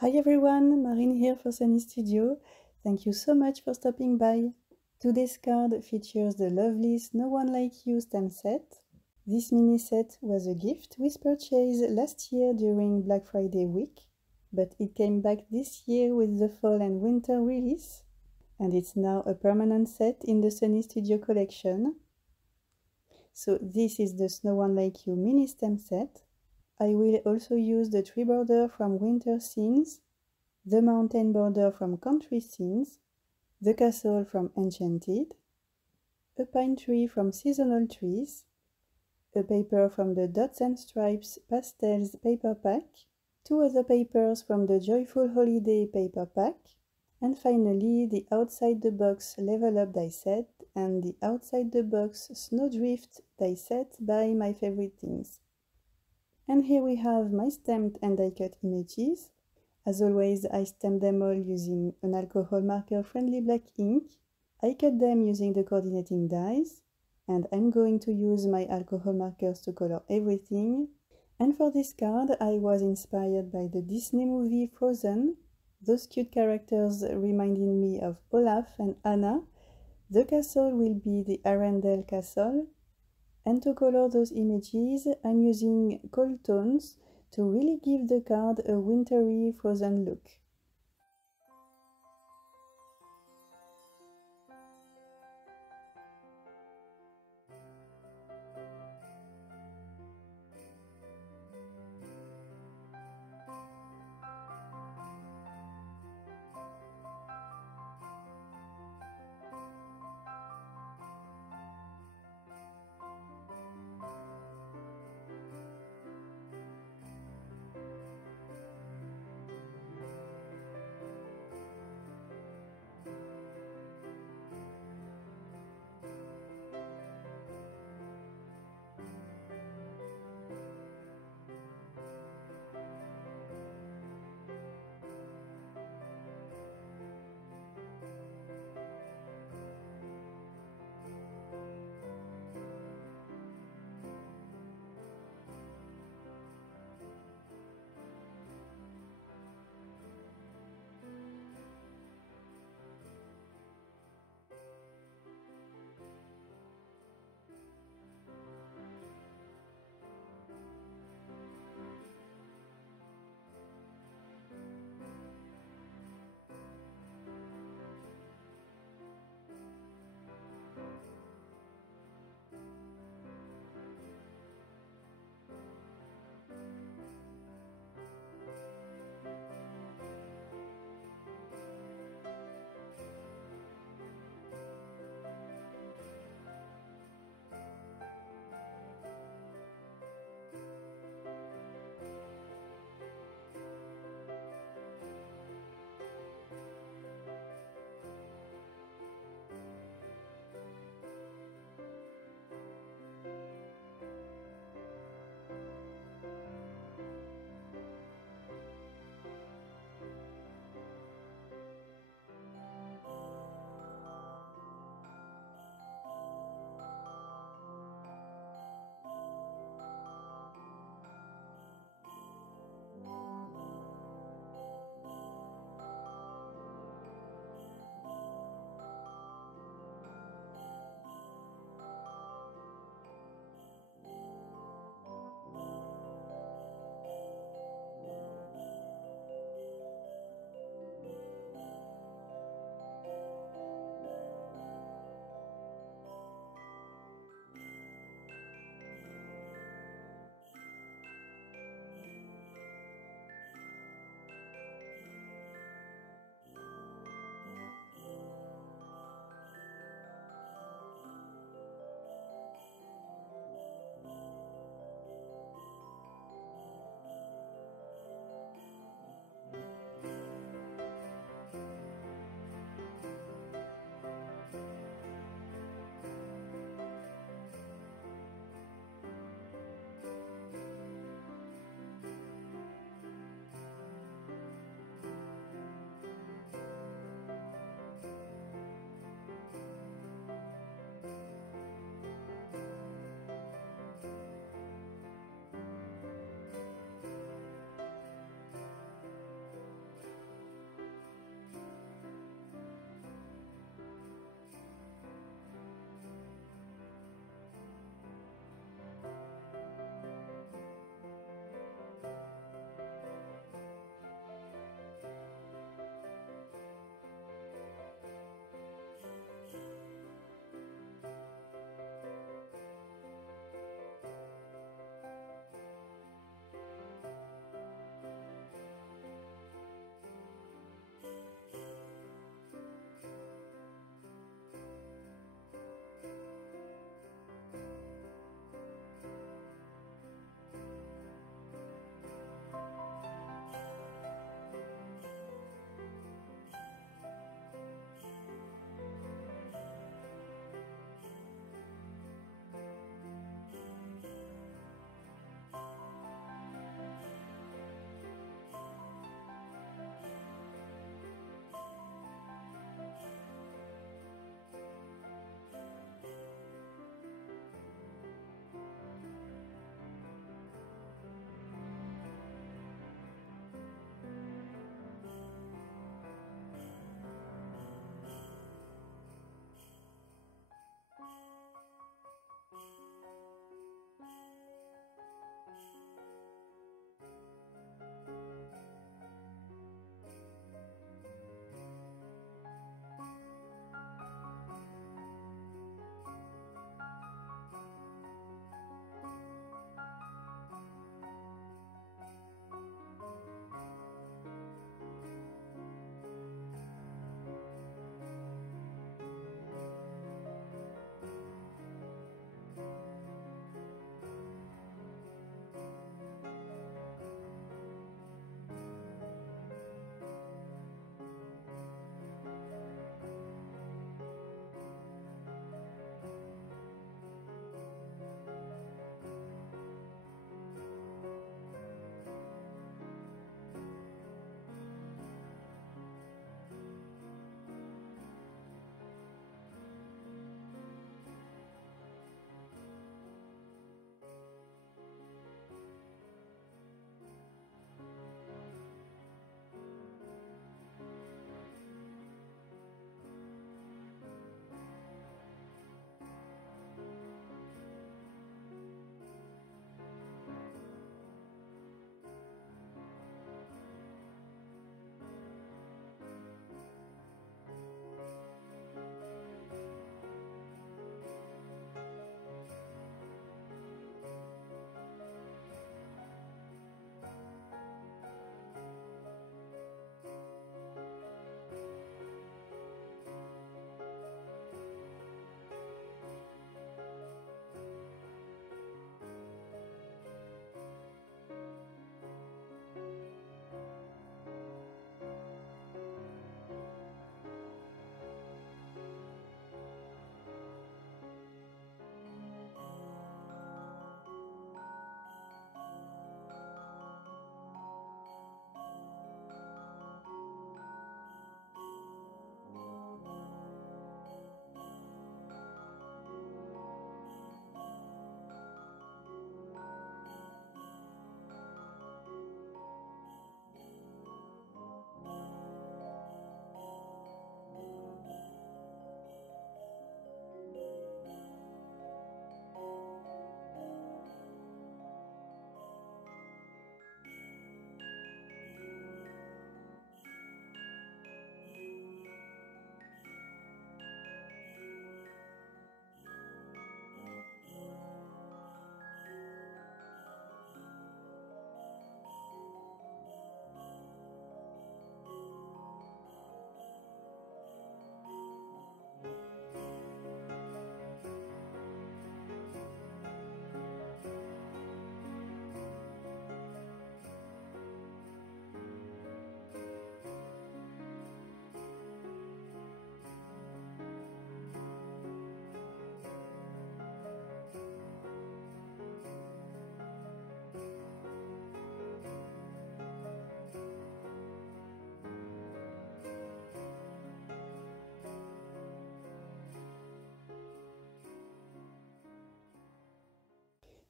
Hi everyone, Marine here for Sunny Studio. Thank you so much for stopping by. Today's card features the lovely No One Like You stamp set. This mini set was a gift we purchased last year during Black Friday week, but it came back this year with the fall and winter release, and it's now a permanent set in the Sunny Studio collection. So this is the No One Like You mini stamp set. I will also use the tree border from Winter Scenes, the mountain border from Country Scenes, the castle from Enchanted, a pine tree from Seasonal Trees, a paper from the Dots and Stripes Pastels paper pack, two other papers from the Joyful Holiday paper pack, and finally the Outside the Box Level Up die set and the Outside the Box Snowdrift die set by My Favorite Things. And here we have my stamped and die cut images. As always, I stamped them all using an alcohol marker friendly black ink. I cut them using the coordinating dies, and I'm going to use my alcohol markers to color everything. And for this card, I was inspired by the Disney movie Frozen. Those cute characters reminding me of Olaf and Anna. The castle will be the Arendelle Castle. And to color those images, I'm using cold tones to really give the card a wintry, frozen look.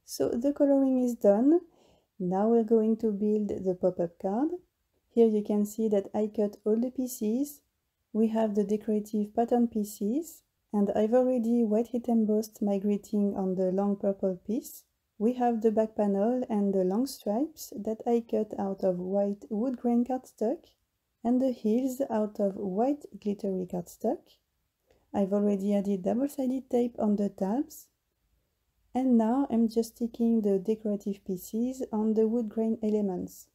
So the coloring is done. Now we're going to build the pop-up card. Here you can see that I cut all the pieces. We have the decorative pattern pieces, and I've already white heat embossed my greeting on the long purple piece. We have the back panel and the long stripes that I cut out of white wood grain cardstock, and the heels out of white glittery cardstock. I've already added double-sided tape on the tabs. And now I'm just sticking the decorative pieces on the wood grain elements.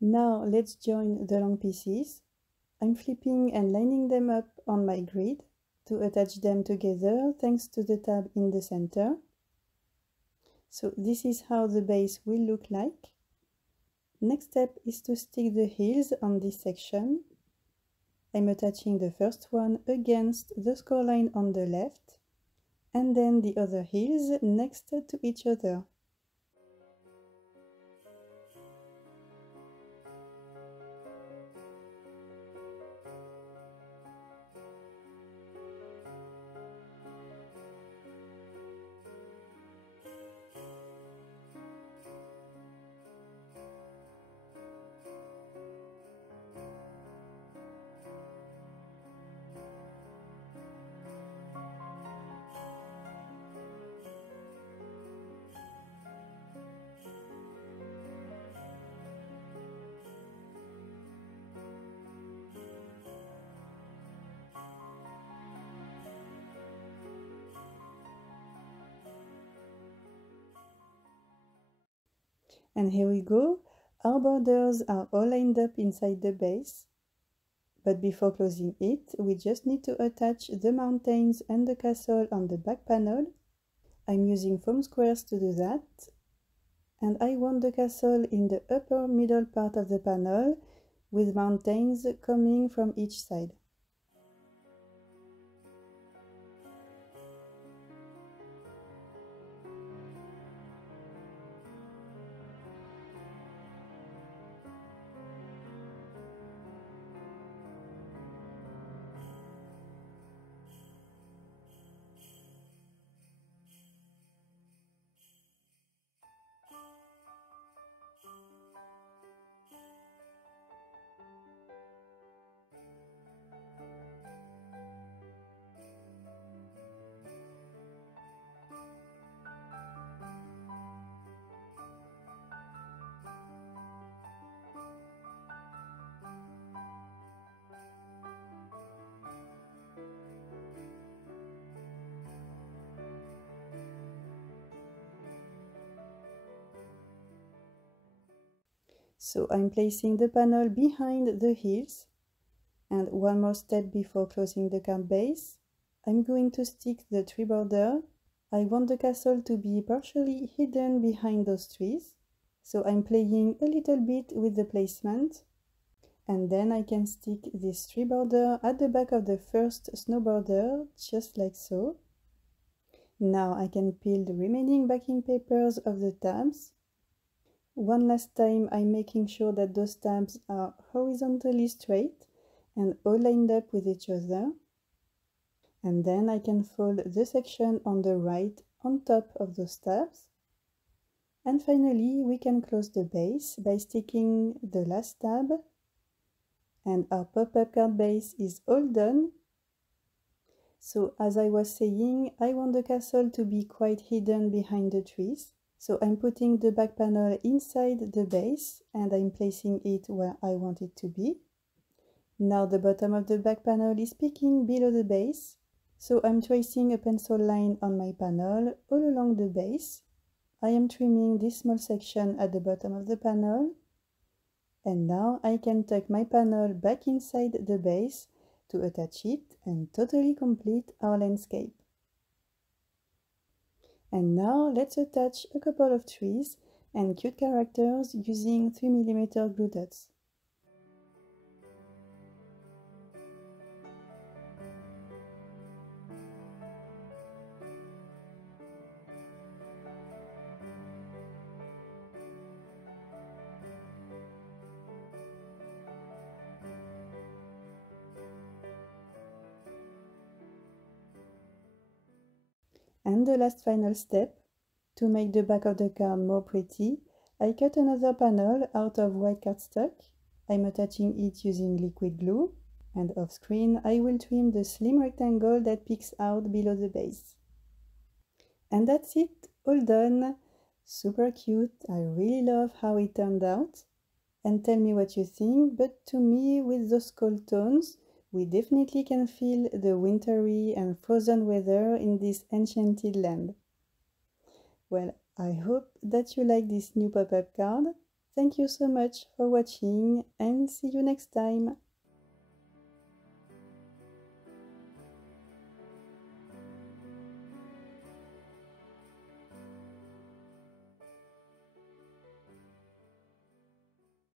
Now let's join the long pieces. I'm flipping and lining them up on my grid to attach them together thanks to the tab in the center. So this is how the base will look like. Next step is to stick the heels on this section. I'm attaching the first one against the score line on the left, and then the other heels next to each other. And here we go, our borders are all lined up inside the base. But before closing it, we just need to attach the mountains and the castle on the back panel. I'm using foam squares to do that. And I want the castle in the upper middle part of the panel, with mountains coming from each side. So I'm placing the panel behind the heels, and one more step before closing the card base. I'm going to stick the tree border. I want the castle to be partially hidden behind those trees, so I'm playing a little bit with the placement. And then I can stick this tree border at the back of the first snow border, just like so. Now I can peel the remaining backing papers of the tabs. One last time, I'm making sure that those tabs are horizontally straight and all lined up with each other. And then I can fold the section on the right on top of those tabs. And finally, we can close the base by sticking the last tab. And our pop-up card base is all done. So as I was saying, I want the castle to be quite hidden behind the trees. So I'm putting the back panel inside the base and I'm placing it where I want it to be. Now the bottom of the back panel is peeking below the base. So I'm tracing a pencil line on my panel all along the base. I am trimming this small section at the bottom of the panel. And now I can tuck my panel back inside the base to attach it and totally complete our landscape. And now let's attach a couple of trees and cute characters using 3mm glue dots. And the last final step, to make the back of the card more pretty, I cut another panel out of white cardstock. I'm attaching it using liquid glue, and off screen I will trim the slim rectangle that peeks out below the base. And that's it, all done! Super cute, I really love how it turned out. And tell me what you think, but to me, with those cold tones, we definitely can feel the wintry and frozen weather in this enchanted land. Well, I hope that you like this new pop-up card. Thank you so much for watching and see you next time!